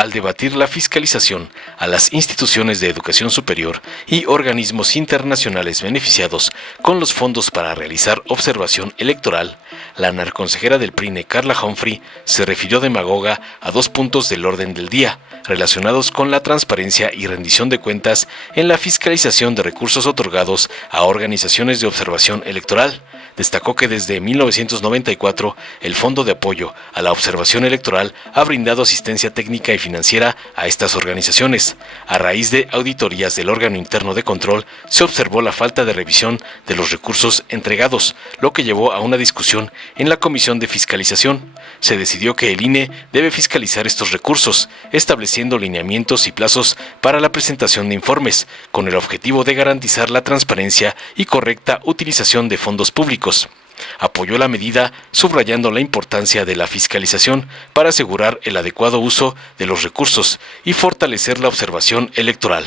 al debatir la fiscalización a las instituciones de educación superior y organismos internacionales beneficiados con los fondos para realizar observación electoral, la narconsejera del PRINE, Carla Humphrey, se refirió demagoga a 2 puntos del orden del día, relacionados con la transparencia y rendición de cuentas en la fiscalización de recursos otorgados a organizaciones de observación electoral. Destacó que desde 1994 el Fondo de Apoyo a la Observación Electoral ha brindado asistencia técnica y financiera a estas organizaciones. A raíz de auditorías del órgano interno de control, se observó la falta de revisión de los recursos entregados, lo que llevó a una discusión en la Comisión de Fiscalización. Se decidió que el INE debe fiscalizar estos recursos, estableciendo lineamientos y plazos para la presentación de informes, con el objetivo de garantizar la transparencia y correcta utilización de fondos públicos. Apoyó la medida, subrayando la importancia de la fiscalización para asegurar el adecuado uso de los recursos y fortalecer la observación electoral.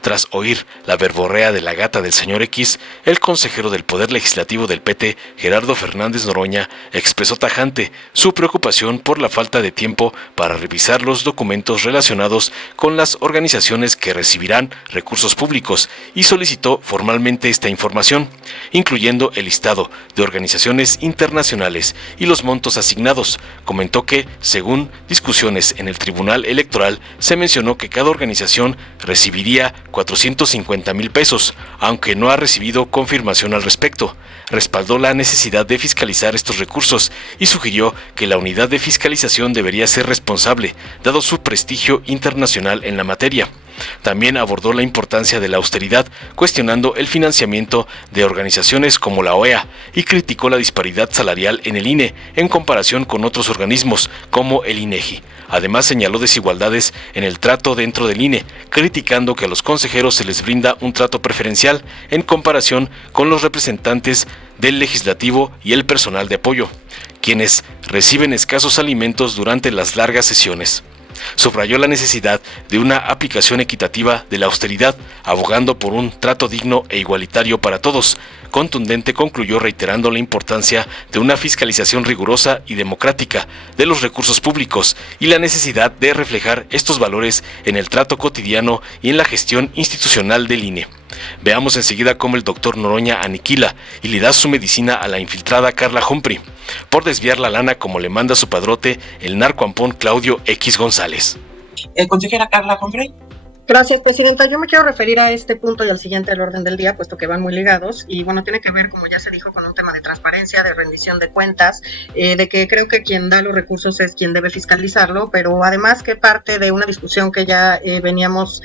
Tras oír la verborrea de la gata del señor X, el consejero del Poder Legislativo del PT, Gerardo Fernández Noroña, expresó tajante su preocupación por la falta de tiempo para revisar los documentos relacionados con las organizaciones que recibirán recursos públicos y solicitó formalmente esta información, incluyendo el listado de organizaciones internacionales y los montos asignados. Comentó que, según discusiones en el Tribunal Electoral, se mencionó que cada organización recibiría 450,000 pesos, aunque no ha recibido confirmación al respecto. Respaldó la necesidad de fiscalizar estos recursos y sugirió que la unidad de fiscalización debería ser responsable, dado su prestigio internacional en la materia. También abordó la importancia de la austeridad, cuestionando el financiamiento de organizaciones como la OEA y criticó la disparidad salarial en el INE en comparación con otros organismos como el INEGI. Además señaló desigualdades en el trato dentro del INE, criticando que a los consejeros se les brinda un trato preferencial en comparación con los representantes del legislativo y el personal de apoyo, quienes reciben escasos alimentos durante las largas sesiones. Subrayó la necesidad de una aplicación equitativa de la austeridad, abogando por un trato digno e igualitario para todos. Contundente concluyó reiterando la importancia de una fiscalización rigurosa y democrática de los recursos públicos y la necesidad de reflejar estos valores en el trato cotidiano y en la gestión institucional del INE. Veamos enseguida cómo el doctor Noroña aniquila y le da su medicina a la infiltrada Carla Humphrey por desviar la lana como le manda su padrote, el narcoampón Claudio X González. Consejera Carla Humphrey. Gracias, Presidenta. Yo me quiero referir a este punto y al siguiente del orden del día, puesto que van muy ligados, y bueno, tiene que ver, como ya se dijo, con un tema de transparencia, de rendición de cuentas, de que creo que quien da los recursos es quien debe fiscalizarlo, pero además que parte de una discusión que ya veníamos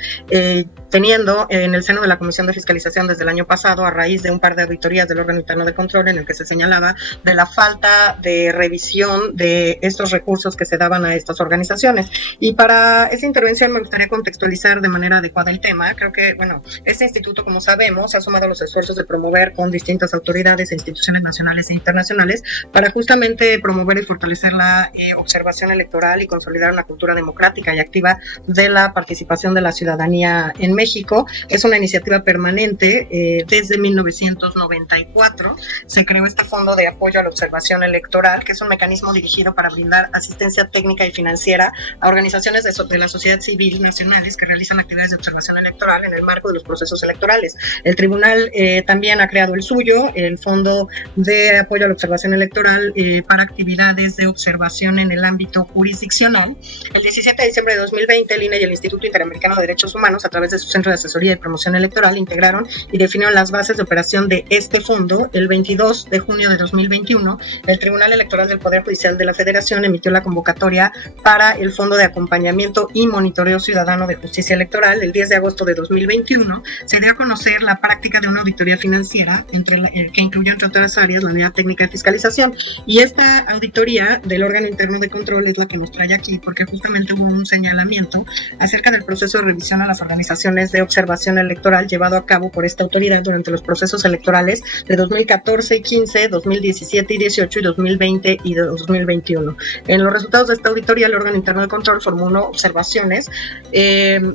teniendo en el seno de la Comisión de Fiscalización desde el año pasado, a raíz de un par de auditorías del órgano interno de control en el que se señalaba de la falta de revisión de estos recursos que se daban a estas organizaciones. Y para esa intervención me gustaría contextualizar de manera adecuada el tema. Creo que, bueno, este instituto, como sabemos, ha sumado los esfuerzos de promover con distintas autoridades e instituciones nacionales e internacionales para justamente promover y fortalecer la observación electoral y consolidar una cultura democrática y activa de la participación de la ciudadanía en México. Es una iniciativa permanente. Desde 1994 se creó este Fondo de Apoyo a la Observación Electoral, que es un mecanismo dirigido para brindar asistencia técnica y financiera a organizaciones de la sociedad civil nacionales que realizan actividades de observación electoral en el marco de los procesos electorales. El tribunal también ha creado el suyo, el Fondo de Apoyo a la Observación Electoral para actividades de observación en el ámbito jurisdiccional. El 17 de diciembre de 2020, el INE y el Instituto Interamericano de Derechos Humanos, a través de su Centro de Asesoría y Promoción Electoral, integraron y definieron las bases de operación de este fondo. El 22 de junio de 2021, el Tribunal Electoral del Poder Judicial de la Federación emitió la convocatoria para el Fondo de Acompañamiento y Monitoreo Ciudadano de Justicia Electoral. El 10 de agosto de 2021 se dio a conocer la práctica de una auditoría financiera que incluyó, entre otras áreas, la unidad técnica de fiscalización. Y esta auditoría del órgano interno de control es la que nos trae aquí, porque justamente hubo un señalamiento acerca del proceso de revisión a las organizaciones instituciones de observación electoral llevado a cabo por esta autoridad durante los procesos electorales de 2014 y 15, 2017 y 18 y 2020 y 2021. En los resultados de esta auditoría, el órgano interno de control formuló observaciones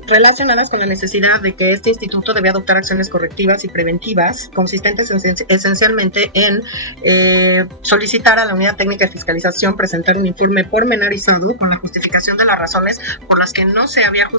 relacionadas con la necesidad de que este instituto debe adoptar acciones correctivas y preventivas consistentes esencialmente en solicitar a la Unidad Técnica de Fiscalización presentar un informe pormenorizado con la justificación de las razones por las que no se había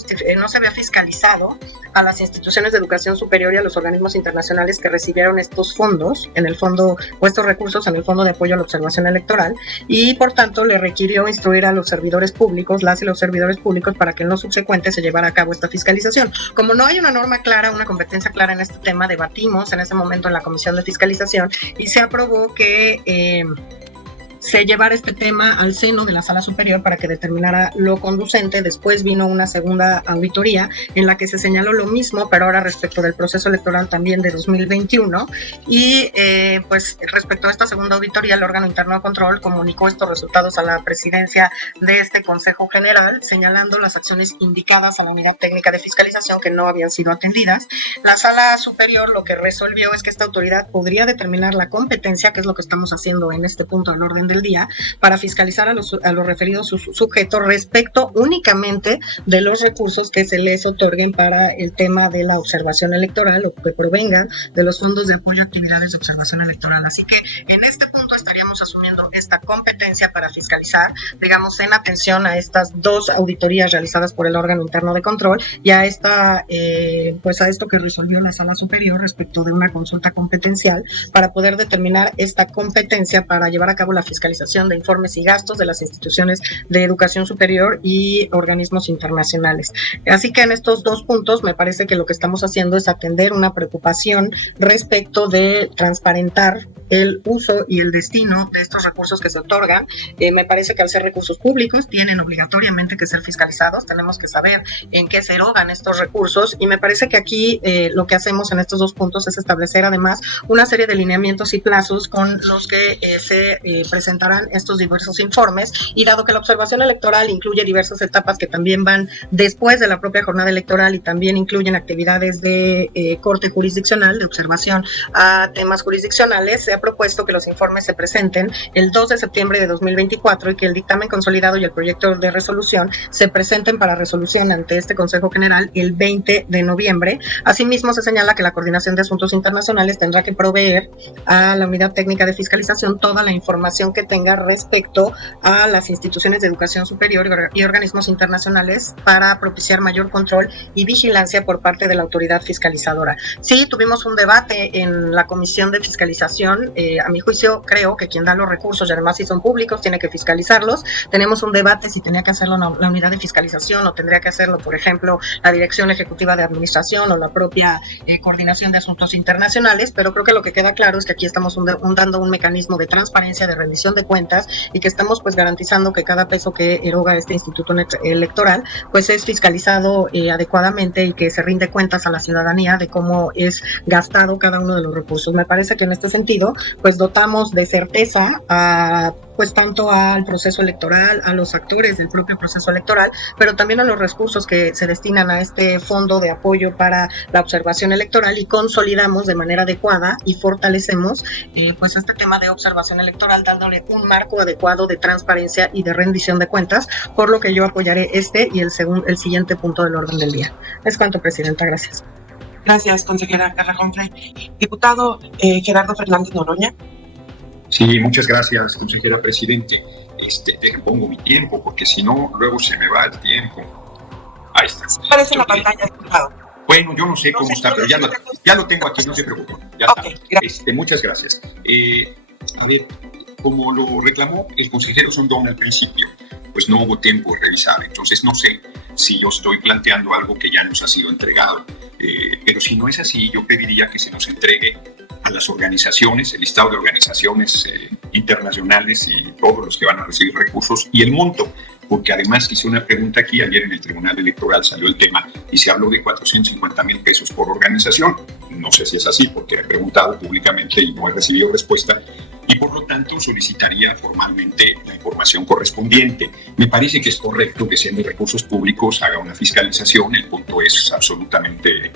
fiscalizado a las instituciones de educación superior y a los organismos internacionales que recibieron estos fondos en el fondo o estos recursos en el Fondo de Apoyo a la Observación Electoral, y por tanto le requirió instruir a los servidores públicos, las y los servidores públicos, para que en lo subsecuente se llevara a cabo esta fiscalización. Como no hay una norma clara, una competencia clara en este tema, debatimos en ese momento en la Comisión de Fiscalización y se aprobó que se llevara este tema al seno de la Sala Superior para que determinara lo conducente. Después vino una segunda auditoría en la que se señaló lo mismo, pero ahora respecto del proceso electoral también de 2021, y pues respecto a esta segunda auditoría, el órgano interno de control comunicó estos resultados a la presidencia de este Consejo General, señalando las acciones indicadas a la Unidad Técnica de Fiscalización que no habían sido atendidas. La Sala Superior lo que resolvió es que esta autoridad podría determinar la competencia, que es lo que estamos haciendo en este punto del orden del día, para fiscalizar a los referidos sujetos respecto únicamente de los recursos que se les otorguen para el tema de la observación electoral o que provengan de los fondos de apoyo a actividades de observación electoral. Así que en este punto estaríamos asumiendo esta competencia para fiscalizar, digamos, en atención a estas dos auditorías realizadas por el órgano interno de control y a esta, pues a esto que resolvió la Sala Superior respecto de una consulta competencial para poder determinar esta competencia para llevar a cabo la fiscalización de informes y gastos de las instituciones de educación superior y organismos internacionales. Así que en estos dos puntos me parece que lo que estamos haciendo es atender una preocupación respecto de transparentar el uso y el destino de estos recursos que se otorgan. Me parece que al ser recursos públicos tienen obligatoriamente que ser fiscalizados, tenemos que saber en qué se erogan estos recursos, y me parece que aquí lo que hacemos en estos dos puntos es establecer además una serie de lineamientos y plazos con los que se presentarán estos diversos informes, y dado que la observación electoral incluye diversas etapas que también van después de la propia jornada electoral y también incluyen actividades de corte jurisdiccional, de observación a temas jurisdiccionales, se ha propuesto que los informes se presenten el 2 de septiembre de 2024 y que el dictamen consolidado y el proyecto de resolución se presenten para resolución ante este Consejo General el 20 de noviembre. Asimismo, se señala que la Coordinación de Asuntos Internacionales tendrá que proveer a la Unidad Técnica de Fiscalización toda la información que tenga respecto a las instituciones de educación superior y organismos internacionales para propiciar mayor control y vigilancia por parte de la autoridad fiscalizadora. Sí, tuvimos un debate en la Comisión de Fiscalización. A mi juicio, creo que quien da los recursos, y además si son públicos, tiene que fiscalizarlos. Tenemos un debate si tenía que hacerlo la unidad de fiscalización o tendría que hacerlo, por ejemplo, la Dirección Ejecutiva de Administración o la propia Coordinación de Asuntos Internacionales, pero creo que lo que queda claro es que aquí estamos dando un mecanismo de transparencia, de rendición de cuentas, y que estamos pues garantizando que cada peso que eroga este instituto electoral pues es fiscalizado adecuadamente y que se rinde cuentas a la ciudadanía de cómo es gastado cada uno de los recursos. Me parece que en este sentido pues dotamos de certeza a pues tanto al proceso electoral, a los actores del propio proceso electoral, pero también a los recursos que se destinan a este fondo de apoyo para la observación electoral, y consolidamos de manera adecuada y fortalecemos pues este tema de observación electoral, dándole un marco adecuado de transparencia y de rendición de cuentas, por lo que yo apoyaré este y el siguiente punto del orden del día. Es cuanto, Presidenta. Gracias. Gracias, consejera Carla Humphrey. Diputado Gerardo Fernández Noroña. Sí, muchas gracias, consejera presidente. Pongo mi tiempo, porque si no, luego se me va el tiempo. Ahí está. Aparece en la pantalla, diputado. Bueno, yo no sé cómo está, pero ya lo tengo aquí, no se preocupe. Ya está. Muchas gracias. A ver, como lo reclamó el consejero Sondón al principio, pues no hubo tiempo de revisar. Entonces no sé si yo estoy planteando algo que ya nos ha sido entregado. Pero si no es así, yo pediría que se nos entregue a las organizaciones, el listado de organizaciones internacionales y todos los que van a recibir recursos y el monto, porque además hice una pregunta aquí, ayer en el Tribunal Electoral salió el tema y se habló de 450,000 pesos por organización. No sé si es así, porque he preguntado públicamente y no he recibido respuesta, y por lo tanto solicitaría formalmente la información correspondiente. Me parece que es correcto que siendo recursos públicos haga una fiscalización, el punto es absolutamente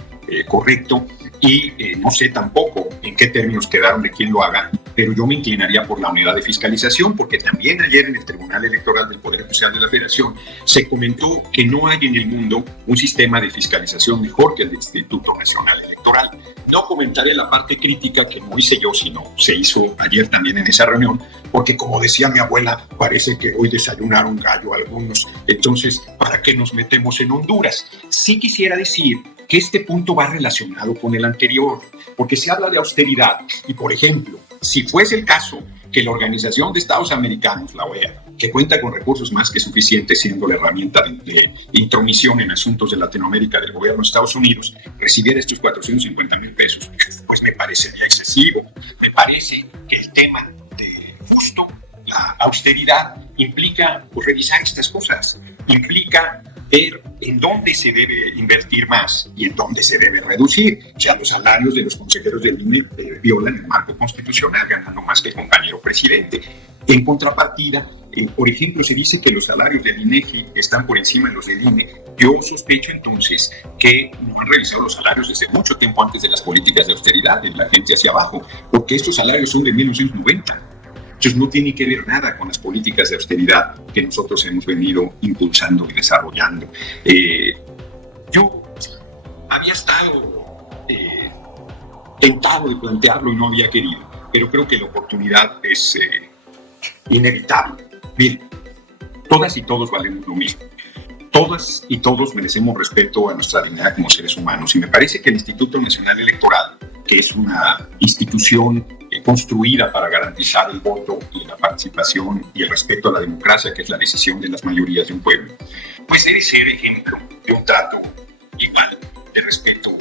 correcto y no sé tampoco en qué términos quedaron de quién lo haga, pero yo me inclinaría por la unidad de fiscalización, porque también ayer en el Tribunal Electoral del Poder Judicial de la Federación se comentó que no hay en el mundo un sistema de fiscalización mejor que el del Instituto Nacional Electoral. No comentaré la parte crítica que no hice yo, sino se hizo ayer también en esa reunión, porque como decía mi abuela, parece que hoy desayunaron gallo algunos, entonces, ¿para qué nos metemos en Honduras? Sí quisiera decir que este punto va relacionado con el anterior, porque se habla de austeridad y, por ejemplo, si fuese el caso que la Organización de Estados Americanos, la OEA, que cuenta con recursos más que suficientes, siendo la herramienta de intromisión en asuntos de Latinoamérica del gobierno de Estados Unidos, recibiera estos 450,000 pesos, pues me parecería excesivo. Me parece que el tema de justo la austeridad implica pues, revisar estas cosas, implica ver en dónde se debe invertir más y en dónde se debe reducir. O sea, los salarios de los consejeros del INE violan el marco constitucional, ganando más que el compañero presidente. En contrapartida, por ejemplo, se dice que los salarios del INEGI están por encima de los del INE. Yo sospecho entonces que no han revisado los salarios desde mucho tiempo antes de las políticas de austeridad, de la gente hacia abajo, porque estos salarios son de 1990. Entonces no tiene que ver nada con las políticas de austeridad que nosotros hemos venido impulsando y desarrollando. Yo había estado tentado de plantearlo y no había querido, pero creo que la oportunidad es inevitable. Miren, todas y todos valemos lo mismo. Todas y todos merecemos respeto a nuestra dignidad como seres humanos y me parece que el Instituto Nacional Electoral, que es una institución construida para garantizar el voto y la participación y el respeto a la democracia, que es la decisión de las mayorías de un pueblo, pues debe ser ejemplo de un trato igual, de respeto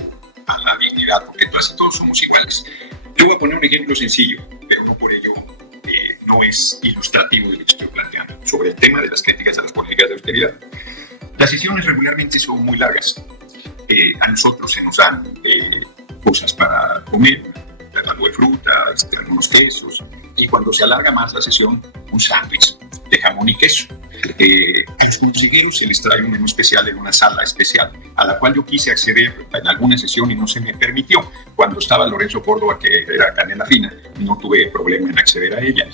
a la dignidad, porque todas y todos somos iguales. Yo voy a poner un ejemplo sencillo, pero no por ello no es ilustrativo de lo que estoy planteando, sobre el tema de las críticas a las políticas de austeridad. Las sesiones regularmente son muy largas. A nosotros se nos dan cosas para comer, algo de fruta, algunos quesos, y cuando se alarga más la sesión, un sándwich de jamón y queso. A los consejeros se les trae un menú especial en una sala especial, a la cual yo quise acceder en alguna sesión y no se me permitió. Cuando estaba Lorenzo Córdoba, que era canela fina, no tuve problema en acceder a ella.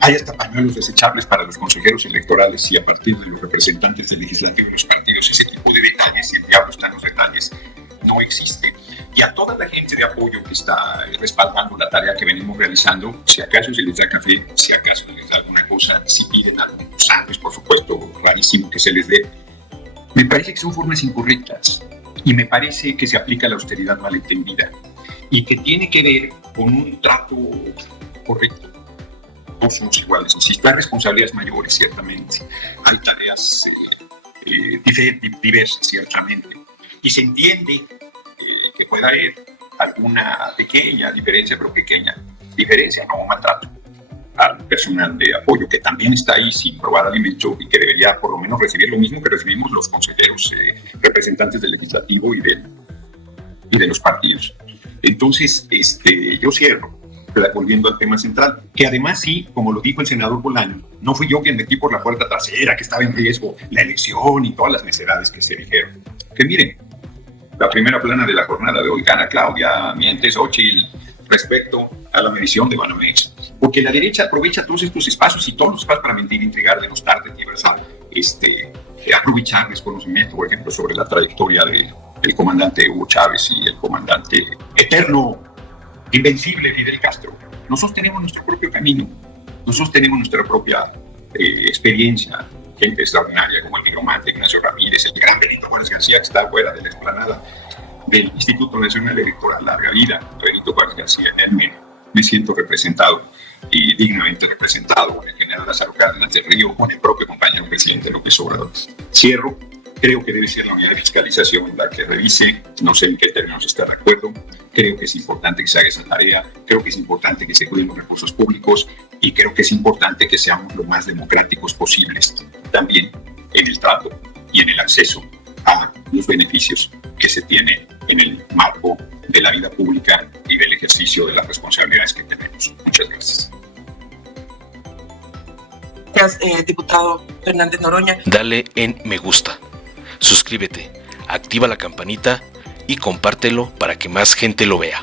Hay hasta pañuelos desechables para los consejeros electorales y a partir de los representantes del legislativo de los partidos, ese tipo de detalles, y el diablo está en los detalles, no existe. Y a toda la gente de apoyo que está respaldando la tarea que venimos realizando, si acaso se les da café, si acaso se les da alguna cosa, si piden algún sándwich, por supuesto, rarísimo que se les dé. Me parece que son formas incorrectas y me parece que se aplica la austeridad malentendida y que tiene que ver con un trato correcto. Todos somos iguales, insisto, hay responsabilidades mayores, ciertamente, hay tareas diversas, ciertamente, y se entiende que pueda haber alguna pequeña diferencia, pero pequeña diferencia, no maltrato al personal de apoyo que también está ahí sin probar alimento y que debería por lo menos recibir lo mismo que recibimos los consejeros representantes del legislativo y de los partidos. Entonces, yo cierro, volviendo al tema central, que además sí, como lo dijo el senador Bolaño, no fui yo quien metí por la puerta trasera, que estaba en riesgo la elección y todas las necedades que se dijeron. Que miren, la primera plana de la jornada de hoy gana Claudia Mientes Xochitl respecto a la medición de Banamex, porque la derecha aprovecha todos estos espacios y todos los espacios para mentir, intrigar, denostar, tergiversar, aprovechar desconocimiento, por ejemplo, sobre la trayectoria del comandante Hugo Chávez y el comandante eterno, invencible Fidel Castro. Nosotros tenemos nuestro propio camino, nosotros tenemos nuestra propia experiencia, gente extraordinaria como el nigromante Ignacio Ramírez, el gran Benito Juárez García, que está fuera de la explanada del Instituto Nacional Electoral. Larga vida, Benito Juárez García. En él me siento representado y dignamente representado con el general Lázaro Cárdenas del Río, con el propio compañero presidente López Obrador. Cierro. Creo que debe ser la unidad de fiscalización la que revise, no sé en qué términos está de acuerdo, creo que es importante que se haga esa tarea, creo que es importante que se cuiden los recursos públicos y creo que es importante que seamos lo más democráticos posibles también en el trato y en el acceso a los beneficios que se tiene en el marco de la vida pública y del ejercicio de las responsabilidades que tenemos. Muchas gracias. Gracias, diputado Fernández Noroña. Dale en me gusta, suscríbete, activa la campanita y compártelo para que más gente lo vea.